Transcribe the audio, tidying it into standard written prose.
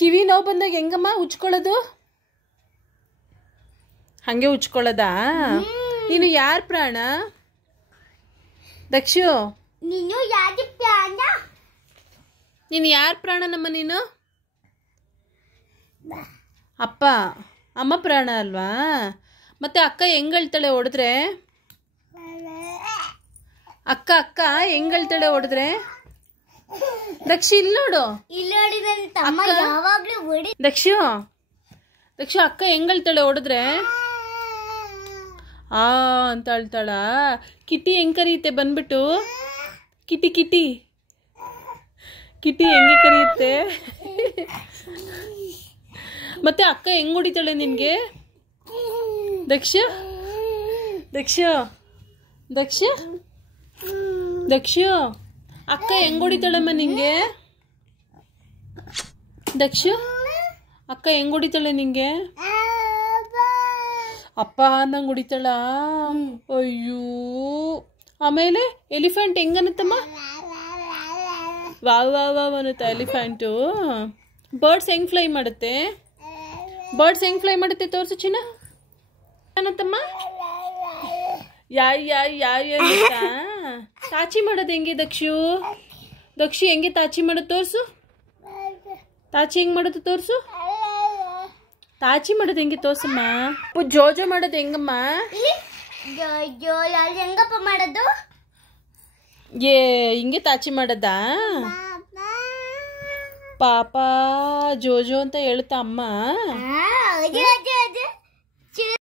ಕಿವಿ ನೋವು ಬಂದಾಗ ಹೆಂಗಮ್ಮ ಉಚ್ಕೊಳ್ಳೋದು? ಹಂಗೆ ಉಚ್ಕೊಳ್ಳೋದಾ? ನೀನು ಯಾರ ಪ್ರಾಣ ದಕ್ಷು? ನೀನು ಯಾರ ಪ್ರಾಣ? ನೀನು ಯಾರ ಪ್ರಾಣನಮ್ಮ? ನೀನು ಅಪ್ಪ ಅಮ್ಮ ಪ್ರಾಣ ಅಲ್ವಾ? ಮತ್ತೆ ಅಕ್ಕ ಹೆಂಗಳ್ತಾಳೆ ಹೊಡೆದ್ರೆ? ಅಕ್ಕ ಅಕ್ಕ ಹೆಂಗಳ್ತಾಳೆ ಹೊಡೆದ್ರೆ? ದಕ್ಷು ಇಲ್ಲಿ ನೋಡು. ದಕ್ಷು ದಕ್ಷು ಅಕ್ಕ ಹೆಂಗಳ್ತಾಳೆ ಹೊಡೆದ್ರೆ? ಆ ಅಂತ ಅಳ್ತಾಳ. ಕಿಟಿ ಹೆಂಗ್ ಕರೆಯುತ್ತೆ ಬಂದ್ಬಿಟ್ಟು? ಕಿಟಿ ಕಿಟಿ ಕಿಟಿ ಹೆಂಗೆ ಕರೆಯುತ್ತೆ? ಮತ್ತೆ ಅಕ್ಕ ಹೆಂಗ್ ಹೊಡಿತಾಳೆ ನಿನ್ಗೆ? ದಕ್ಷು ದಕ್ಷು ದಕ್ಷು ದಕ್ಷು ಅಕ್ಕ ಹೆಂಗ್ ಹೊಡಿತಾಳಮ್ಮ ನಿಂಗೆ? ದಕ್ಷು ಅಕ್ಕ ಹೆಂಗ್ ಹೊಡಿತಾಳೆ ನಿಂಗೆ? ಅಪ್ಪ ನಂಗೆ ಹೊಡಿತಾಳ. ಅಯ್ಯೋ. ಆಮೇಲೆ ಎಲಿಫೆಂಟ್ ಹೆಂಗನ್ನತ್ತಮ್ಮ? ವಾವ್ ವಾವ್ ವಾವ್ ಅನ್ನುತ್ತೆ ಎಲಿಫೆಂಟು. ಬರ್ಡ್ಸ್ ಹೆಂಗ್ ಫ್ಲೈ ಮಾಡುತ್ತೆ? ಬರ್ಡ್ಸ್ ಹೆಂಗ್ ಫ್ಲೈ ಮಾಡುತ್ತೆ ತೋರ್ಸು ಚಿನ್ನ. ಅನ್ನತ್ತಮ್ಮ? ಯಾಯ್ ಯಾಯ್ ಯಾಯ್ ಅನ್ನುತ್ತಾ? ತಾಚಿ ಮಾಡೋದು ಹೆಂಗೆ ದಕ್ಷು? ದಕ್ಷು ಹೆಂಗೆ ತಾಚಿ ಮಾಡೋದು ತೋರ್ಸು. ತಾಚಿ ಹೆಂಗ್ ಮಾಡೋದು ತೋರ್ಸು. ತಾಚಿ ಮಾಡೋದು ಹೆಂಗೆ ತೋರ್ಸಮ್ಮ. ಜೋಜೋ ಮಾಡೋದು ಹೆಂಗಮ್ಮ? ಹೆಂಗಪ್ಪ ಮಾಡೋದು? ಏ ಹಿಂಗೆ ತಾಚಿ ಮಾಡದಾ? ಪಾಪ ಜೋಜೋ ಅಂತ ಹೇಳುತ್ತಾ ಅಮ್ಮ.